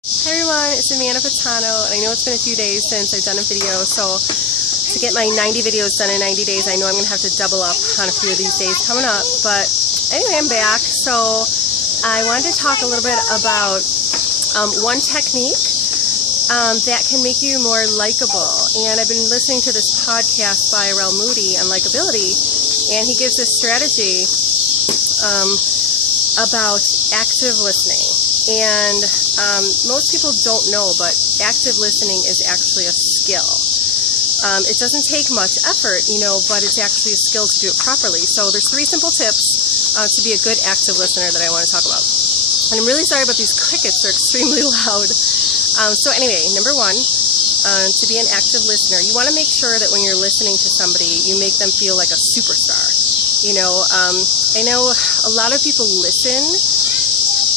Hi everyone, it's Amanda Patano, and I know it's been a few days since I've done a video, so to get my 90 videos done in 90 days, I know I'm going to have to double up on a few of these days coming up, but anyway, I'm back. So I wanted to talk a little bit about one technique that can make you more likable, and I've been listening to this podcast by Rel Moody on likability, and he gives this strategy about active listening. And most people don't know, but active listening is actually a skill. It doesn't take much effort, but it's actually a skill to do it properly. So there's 3 simple tips to be a good active listener that I want to talk about. And I'm really sorry about these crickets, they're extremely loud. So anyway, number 1, to be an active listener, you want to make sure that when you're listening to somebody, you make them feel like a superstar. I know a lot of people listen,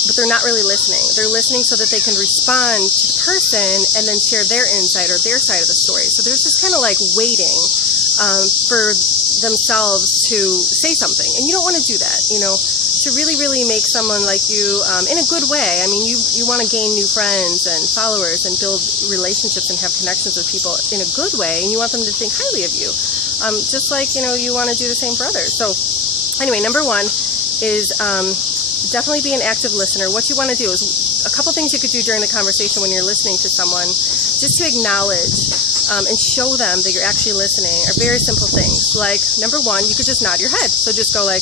but they're not really listening. They're listening so that they can respond to the person and then share their insight or their side of the story. So there's this kind of like waiting for themselves to say something. And you don't want to do that, to really, really make someone like you in a good way. I mean, you want to gain new friends and followers and build relationships and have connections with people in a good way. And you want them to think highly of you, just like, you want to do the same for others. So anyway, number 1 is definitely be an active listener. What you want to do is a couple things you could do during the conversation when you're listening to someone, just to acknowledge and show them that you're actually listening, are very simple things. Like, number 1, you could just nod your head. So just go like,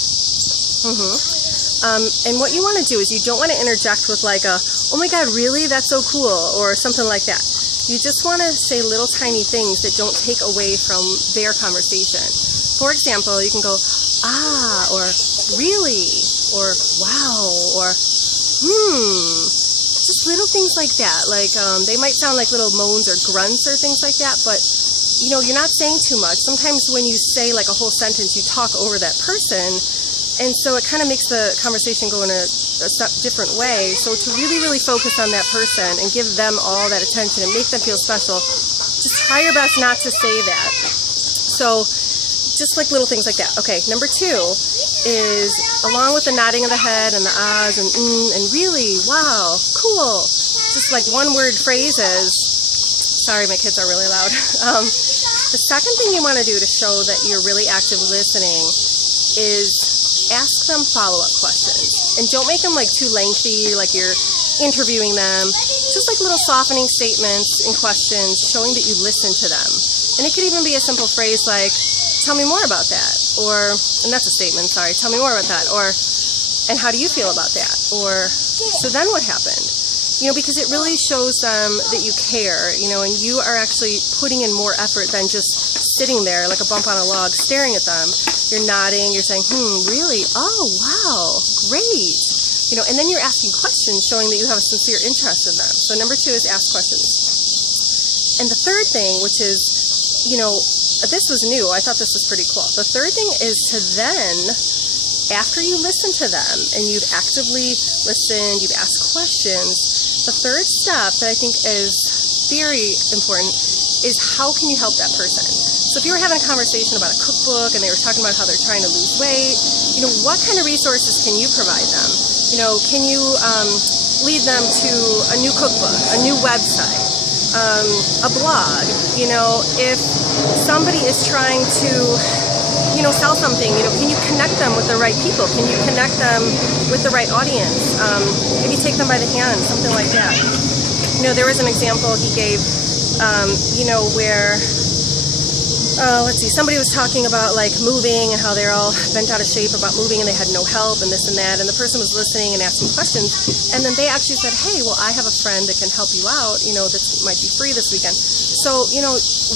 and what you want to do is you don't want to interject with like a, oh my God, really? That's so cool, or something like that. You just want to say little tiny things that don't take away from their conversation. For example, you can go, ah, or really, or wow, or just little things like that. Like they might sound like little moans or grunts or things like that, but you're not saying too much. Sometimes when you say like a whole sentence, you talk over that person, and so it kind of makes the conversation go in a different way. So to really, really focus on that person and give them all that attention and make them feel special, just try your best not to say that. So just like little things like that. Okay, number 2 is, along with the nodding of the head and the ahs and and really, wow, cool, just like one-word phrases. Sorry, my kids are really loud. The second thing you want to do to show that you're really active listening is ask them follow-up questions. And don't make them like too lengthy, like you're interviewing them. Just like little softening statements and questions showing that you listen to them. And it could even be a simple phrase like, tell me more about that, or, and that's a statement, sorry, tell me more about that, or, and how do you feel about that, or, so then what happened? Because it really shows them that you care, and you are actually putting in more effort than just sitting there like a bump on a log staring at them. You're nodding, you're saying, really, oh, wow, great, and then you're asking questions showing that you have a sincere interest in them. So number 2 is ask questions. And the third thing, which is, this was new, I thought this was pretty cool. The third thing is to then, after you listen to them and you've actively listened, you've asked questions, the third step that I think is very important is how can you help that person? So if you were having a conversation about a cookbook and they were talking about how they're trying to lose weight, what kind of resources can you provide them? Can you lead them to a new cookbook, a new website, a blog? If somebody is trying to sell something, can you connect them with the right people? Can you connect them with the right audience? Maybe take them by the hand, something like that. There was an example he gave, where, let's see, somebody was talking about like moving and how they're all bent out of shape about moving and they had no help and this and that, and the person was listening and asking questions, and then they actually said, hey, well, I have a friend that can help you out, that might be free this weekend. So,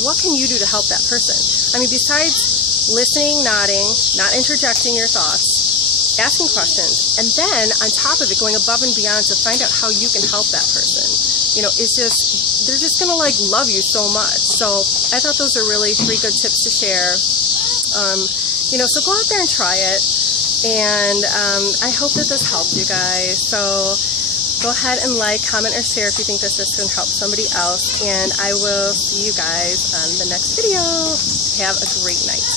what can you do to help that person? I mean, besides listening, nodding, not interjecting your thoughts, asking questions, and then on top of it, going above and beyond to find out how you can help that person. It's just, they're just going to like love you so much. So I thought those are really 3 good tips to share. So go out there and try it. And I hope that this helped you guys. So go ahead and like, comment, or share if you think this can help somebody else. And I will see you guys on the next video. Have a great night.